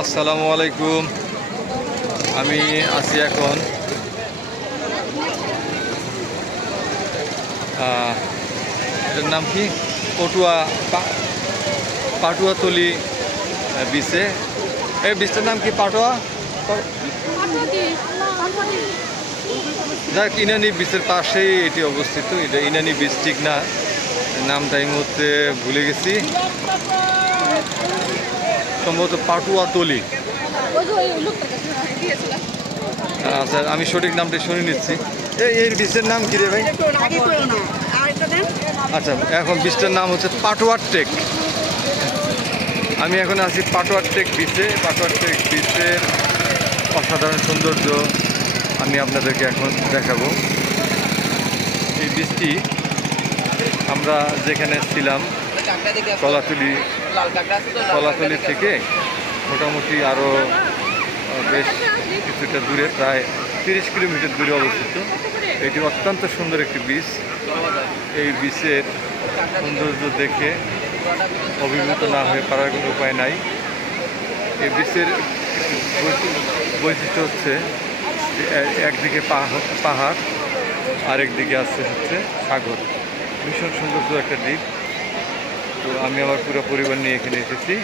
আসসালামু আলাইকুম। আমি আছি এখন এটার নাম কি পাটুয়াতলি বিচে। এই বিচটার নাম কি যাক ইনানি বিচের পাশেই এটি অবস্থিত। এটা ইনানি বিচ ঠিক না, নামটা এই মুহূর্তে ভুলে গেছি, সম্ভবত পাটুয়াতলি। আচ্ছা, আমি সঠিক নামটা শুনে নিচ্ছি। এই বিচের নাম কি রে ভাই? আচ্ছা, এখন বিচটার নাম হচ্ছে পাটুয়ার টেক। আমি এখন আছি পাটুয়ার টেক বিচে। পাটুয়ার টেক বিচের অসাধারণ সৌন্দর্য আমি আপনাদেরকে এখন দেখাবো। এই বীজটি আমরা যেখানে ছিলাম কলাতলি থেকে মোটামুটি আরও বেশ কিছুটা দূরে, প্রায় 30 কিলোমিটার দূরে অবস্থিত। এটি অত্যন্ত সুন্দর একটি বীজ। এই বীজের সৌন্দর্য দেখে অভিভূত না হয়ে পারার কোনো উপায় নাই। এই বীজের বৈশিষ্ট্য হচ্ছে একদিকে পাহাড়, আরেকদিকে হচ্ছে সাগর। ভীষণ সুন্দর একটা দ্বীপ। তো আমি আমার পুরো পরিবার নিয়ে এখানে এসেছি।